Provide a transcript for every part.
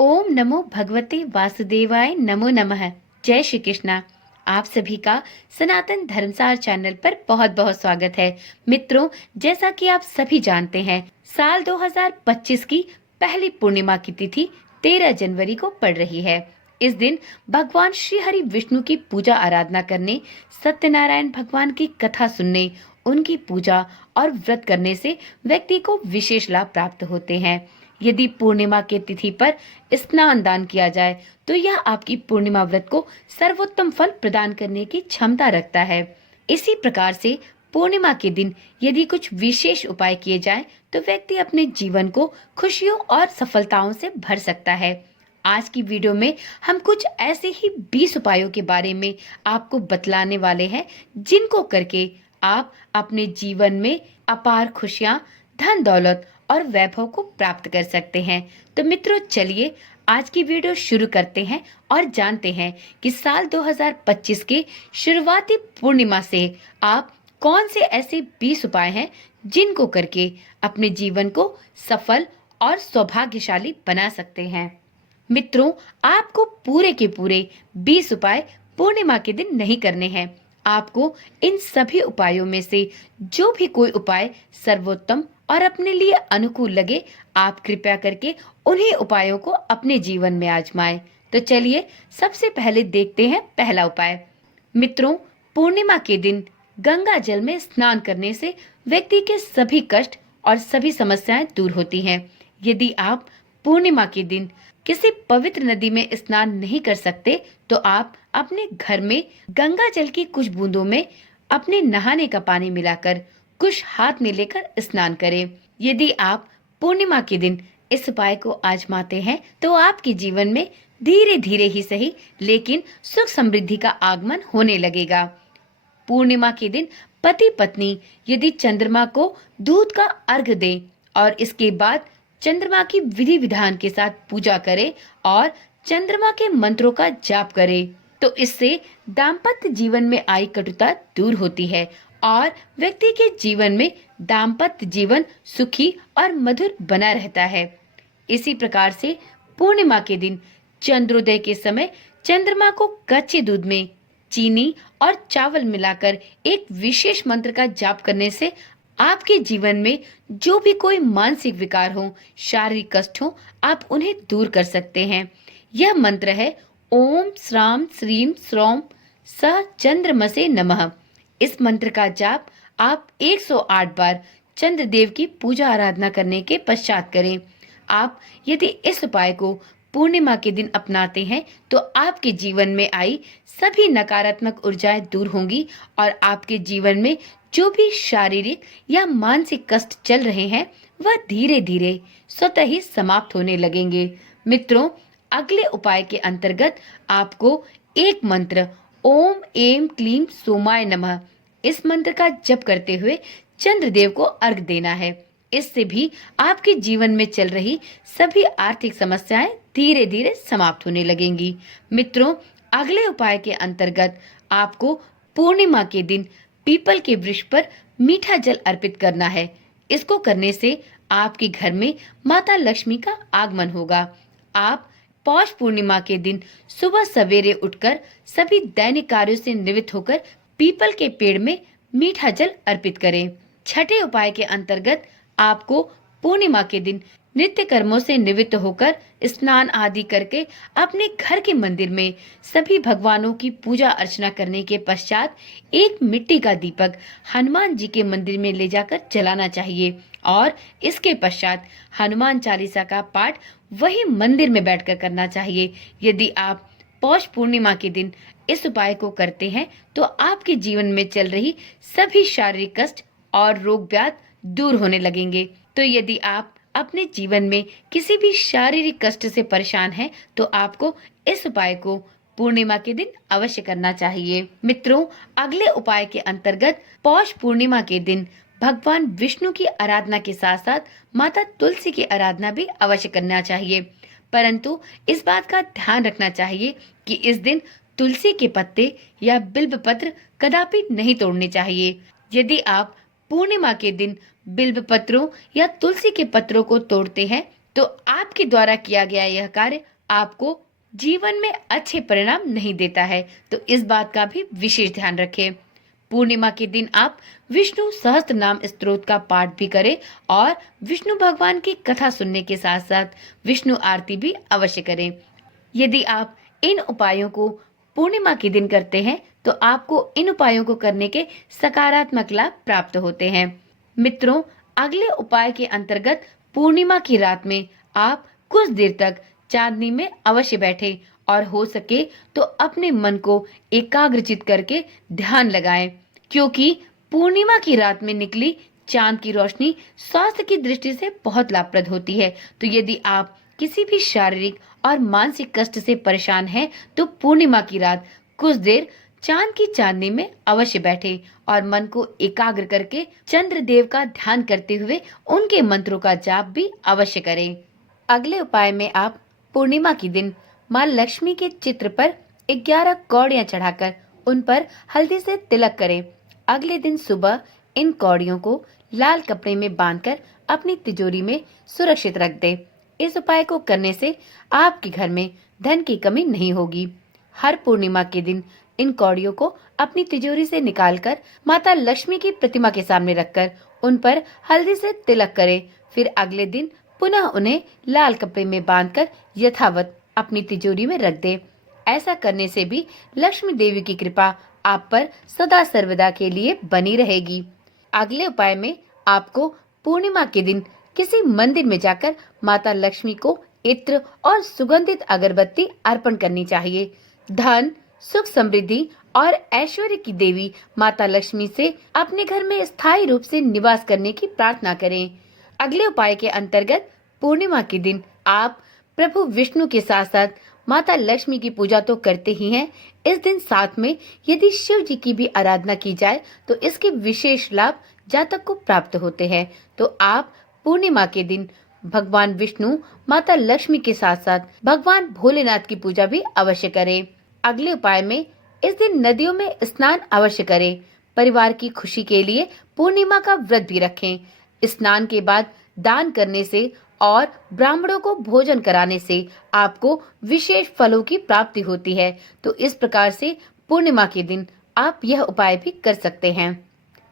ओम नमो भगवते वासुदेवाय नमो नमः। जय श्री कृष्णा। आप सभी का सनातन धर्मसार चैनल पर बहुत बहुत स्वागत है। मित्रों, जैसा कि आप सभी जानते हैं, साल 2025 की पहली पूर्णिमा की तिथि 13 जनवरी को पड़ रही है। इस दिन भगवान श्री हरि विष्णु की पूजा आराधना करने, सत्यनारायण भगवान की कथा सुनने, उनकी पूजा और व्रत करने से व्यक्ति को विशेष लाभ प्राप्त होते हैं। यदि पूर्णिमा के तिथि पर स्नान दान किया जाए तो यह आपकी पूर्णिमा व्रत को सर्वोत्तम फल प्रदान करने की क्षमता रखता है। इसी प्रकार से पूर्णिमा के दिन यदि कुछ विशेष उपाय किए जाएं तो व्यक्ति अपने जीवन को खुशियों और सफलताओं से भर सकता है। आज की वीडियो में हम कुछ ऐसे ही 20 उपायों के बारे में आपको बतलाने वाले हैं, जिनको करके आप अपने जीवन में अपार खुशियां, धन दौलत और वैभव को प्राप्त कर सकते हैं। तो मित्रों, चलिए आज की वीडियो शुरू करते हैं और जानते हैं कि साल 2025 के शुरुआती पूर्णिमा से आप कौन से ऐसे 20 उपाय हैं जिनको करके अपने जीवन को सफल और सौभाग्यशाली बना सकते हैं। मित्रों, आपको पूरे के पूरे 20 उपाय पूर्णिमा के दिन नहीं करने हैं। आपको इन सभी उपायों में से जो भी कोई उपाय सर्वोत्तम और अपने लिए अनुकूल लगे, आप कृपया करके उन्हीं उपायों को अपने जीवन में आजमाएं। तो चलिए सबसे पहले देखते हैं पहला उपाय। मित्रों, पूर्णिमा के दिन गंगा जल में स्नान करने से व्यक्ति के सभी कष्ट और सभी समस्याएं दूर होती हैं। यदि आप पूर्णिमा के दिन किसी पवित्र नदी में स्नान नहीं कर सकते तो आप अपने घर में गंगा जल की कुछ बूंदों में अपने नहाने का पानी मिलाकर कुछ हाथ में लेकर स्नान करें। यदि आप पूर्णिमा के दिन इस उपाय को आजमाते हैं तो आपके जीवन में धीरे धीरे ही सही लेकिन सुख समृद्धि का आगमन होने लगेगा। पूर्णिमा के दिन पति पत्नी यदि चंद्रमा को दूध का अर्घ दें और इसके बाद चंद्रमा की विधि विधान के साथ पूजा करें और चंद्रमा के मंत्रों का जाप करें तो इससे दाम्पत्य जीवन में आई कटुता दूर होती है और व्यक्ति के जीवन में दाम्पत्य जीवन सुखी और मधुर बना रहता है। इसी प्रकार से पूर्णिमा के दिन चंद्रोदय के समय चंद्रमा को कच्चे दूध में चीनी और चावल मिलाकर एक विशेष मंत्र का जाप करने से आपके जीवन में जो भी कोई मानसिक विकार हो, शारीरिक कष्ट हो, आप उन्हें दूर कर सकते हैं। यह मंत्र है ओम श्राम श्रीम श्रौम स चंद्रमसे नमः। इस मंत्र का जाप आप 108 बार चंद्रदेव की पूजा आराधना करने के पश्चात करें। आप यदि इस उपाय को पूर्णिमा के दिन अपनाते हैं तो आपके जीवन में आई सभी नकारात्मक ऊर्जाएं दूर होंगी और आपके जीवन में जो भी शारीरिक या मानसिक कष्ट चल रहे हैं वह धीरे धीरे स्वतः ही समाप्त होने लगेंगे। मित्रों, अगले उपाय के अंतर्गत आपको एक मंत्र ओम एम क्लीम सोमाय नमः, इस मंत्र का जप करते हुए चंद्रदेव को अर्घ देना है। इससे भी आपके जीवन में चल रही सभी आर्थिक समस्याएं धीरे धीरे समाप्त होने लगेंगी। मित्रों, अगले उपाय के अंतर्गत आपको पूर्णिमा के दिन पीपल के वृक्ष पर मीठा जल अर्पित करना है। इसको करने से आपके घर में माता लक्ष्मी का आगमन होगा। आप पौष पूर्णिमा के दिन सुबह सवेरे उठकर सभी दैनिक कार्यों से निवृत्त होकर पीपल के पेड़ में मीठा जल अर्पित करें। छठे उपाय के अंतर्गत आपको पूर्णिमा के दिन नित्य कर्मों से निवृत्त होकर स्नान आदि करके अपने घर के मंदिर में सभी भगवानों की पूजा अर्चना करने के पश्चात एक मिट्टी का दीपक हनुमान जी के मंदिर में ले जाकर जलाना चाहिए और इसके पश्चात हनुमान चालीसा का पाठ वही मंदिर में बैठकर करना चाहिए। यदि आप पौष पूर्णिमा के दिन इस उपाय को करते हैं तो आपके जीवन में चल रही सभी शारीरिक कष्ट और रोग व्याधि दूर होने लगेंगे। तो यदि आप अपने जीवन में किसी भी शारीरिक कष्ट से परेशान हैं तो आपको इस उपाय को पूर्णिमा के दिन अवश्य करना चाहिए। मित्रों, अगले उपाय के अंतर्गत पौष पूर्णिमा के दिन भगवान विष्णु की आराधना के साथ साथ माता तुलसी की आराधना भी अवश्य करना चाहिए। परंतु इस बात का ध्यान रखना चाहिए कि इस दिन तुलसी के पत्ते या बिल्व पत्र कदापि नहीं तोड़ने चाहिए। यदि आप पूर्णिमा के दिन बिल्व पत्रों या तुलसी के पत्रों को तोड़ते हैं तो आपके द्वारा किया गया यह कार्य आपको जीवन में अच्छे परिणाम नहीं देता है, तो इस बात का भी विशेष ध्यान रखें। पूर्णिमा के दिन आप विष्णु सहस्त्र नाम स्तोत्र का पाठ भी करें और विष्णु भगवान की कथा सुनने के साथ साथ विष्णु आरती भी अवश्य करें। यदि आप इन उपायों को पूर्णिमा के दिन करते हैं तो आपको इन उपायों को करने के सकारात्मक लाभ प्राप्त होते हैं। मित्रों, अगले उपाय के अंतर्गत पूर्णिमा की रात में आप कुछ देर तक चांदनी में अवश्य बैठें और हो सके तो अपने मन को एकाग्रचित करके ध्यान लगाएं, क्योंकि पूर्णिमा की रात में निकली चांद की रोशनी स्वास्थ्य की दृष्टि से बहुत लाभप्रद होती है। तो यदि आप किसी भी शारीरिक और मानसिक कष्ट से परेशान हैं, तो पूर्णिमा की रात कुछ देर चांद की चांदनी में अवश्य बैठें और मन को एकाग्र करके चंद्रदेव का ध्यान करते हुए उनके मंत्रों का जाप भी अवश्य करें। अगले उपाय में आप पूर्णिमा के दिन माँ लक्ष्मी के चित्र पर 11 कौड़ियां चढ़ाकर उन पर हल्दी से तिलक करें। अगले दिन सुबह इन कौड़ियों को लाल कपड़े में बांधकर अपनी तिजोरी में सुरक्षित रख दें। इस उपाय को करने से आपके घर में धन की कमी नहीं होगी। हर पूर्णिमा के दिन इन कौड़ियों को अपनी तिजोरी से निकालकर माता लक्ष्मी की प्रतिमा के सामने रखकर उन पर हल्दी से तिलक करें। फिर अगले दिन पुनः उन्हें लाल कपड़े में बांधकर यथावत अपनी तिजोरी में रख दे। ऐसा करने से भी लक्ष्मी देवी की कृपा आप पर सदा सर्वदा के लिए बनी रहेगी। अगले उपाय में आपको पूर्णिमा के दिन किसी मंदिर में जाकर माता लक्ष्मी को इत्र और सुगंधित अगरबत्ती अर्पण करनी चाहिए। धन, सुख, समृद्धि और ऐश्वर्य की देवी माता लक्ष्मी से अपने घर में स्थायी रूप से निवास करने की प्रार्थना करें। अगले उपाय के अंतर्गत पूर्णिमा के दिन आप प्रभु विष्णु के साथ साथ माता लक्ष्मी की पूजा तो करते ही हैं, इस दिन साथ में यदि शिव जी की भी आराधना की जाए तो इसके विशेष लाभ जातक को प्राप्त होते हैं। तो आप पूर्णिमा के दिन भगवान विष्णु, माता लक्ष्मी के साथ साथ भगवान भोलेनाथ की पूजा भी अवश्य करें। अगले उपाय में इस दिन नदियों में स्नान अवश्य करें। परिवार की खुशी के लिए पूर्णिमा का व्रत भी रखें। स्नान के बाद दान करने से और ब्राह्मणों को भोजन कराने से आपको विशेष फलों की प्राप्ति होती है। तो इस प्रकार से पूर्णिमा के दिन आप यह उपाय भी कर सकते हैं।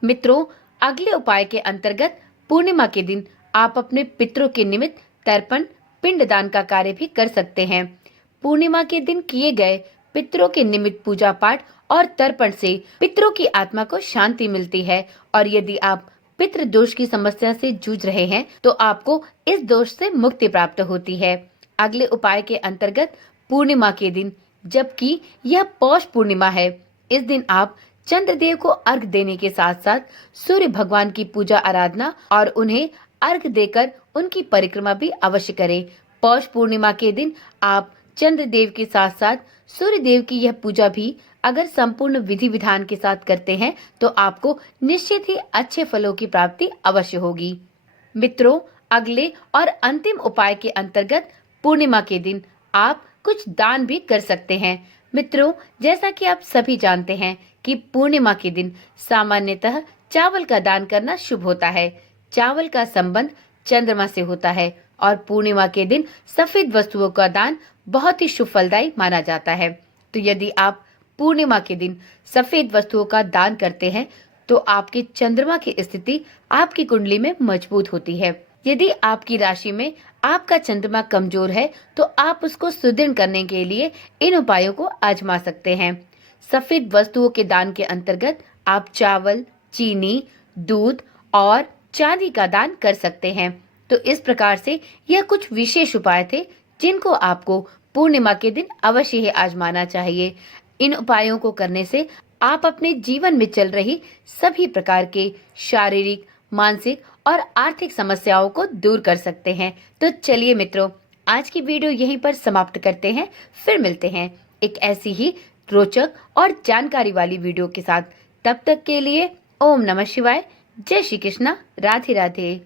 मित्रों, अगले उपाय के अंतर्गत पूर्णिमा के दिन आप अपने पितरों के निमित्त तर्पण, पिंडदान का कार्य भी कर सकते हैं। पूर्णिमा के दिन किए गए पितरों के निमित्त पूजा पाठ और तर्पण से पितरों की आत्मा को शांति मिलती है और यदि आप पितृ दोष की समस्या से जूझ रहे हैं तो आपको इस दोष से मुक्ति प्राप्त होती है। अगले उपाय के अंतर्गत पूर्णिमा के दिन, जबकि यह पौष पूर्णिमा है, इस दिन आप चंद्रदेव को अर्घ देने के साथ साथ सूर्य भगवान की पूजा आराधना और उन्हें अर्घ देकर उनकी परिक्रमा भी अवश्य करें। पौष पूर्णिमा के दिन आप चंद्रदेव के साथ साथ सूर्य देव की यह पूजा भी अगर संपूर्ण विधि विधान के साथ करते हैं तो आपको निश्चित ही अच्छे फलों की प्राप्ति अवश्य होगी। मित्रों, अगले और अंतिम उपाय के अंतर्गत पूर्णिमा के दिन आप कुछ दान भी कर सकते हैं। मित्रों, जैसा कि आप सभी जानते हैं कि पूर्णिमा के दिन सामान्यतः चावल का दान करना शुभ होता है। चावल का संबंध चंद्रमा से होता है और पूर्णिमा के दिन सफेद वस्तुओं का दान बहुत ही शुभ फलदायी माना जाता है। तो यदि आप पूर्णिमा के दिन सफेद वस्तुओं का दान करते हैं तो आपके चंद्रमा की स्थिति आपकी कुंडली में मजबूत होती है। यदि आपकी राशि में आपका चंद्रमा कमजोर है तो आप उसको सुदृढ़ करने के लिए इन उपायों को आजमा सकते हैं। सफेद वस्तुओं के दान के अंतर्गत आप चावल, चीनी, दूध और चांदी का दान कर सकते हैं। तो इस प्रकार से यह कुछ विशेष उपाय थे जिनको आपको पूर्णिमा के दिन अवश्य ही आजमाना चाहिए। इन उपायों को करने से आप अपने जीवन में चल रही सभी प्रकार के शारीरिक, मानसिक और आर्थिक समस्याओं को दूर कर सकते हैं। तो चलिए मित्रों, आज की वीडियो यहीं पर समाप्त करते हैं। फिर मिलते हैं एक ऐसी ही रोचक और जानकारी वाली वीडियो के साथ। तब तक के लिए ओम नमः शिवाय, जय श्री कृष्णा, राधे राधे।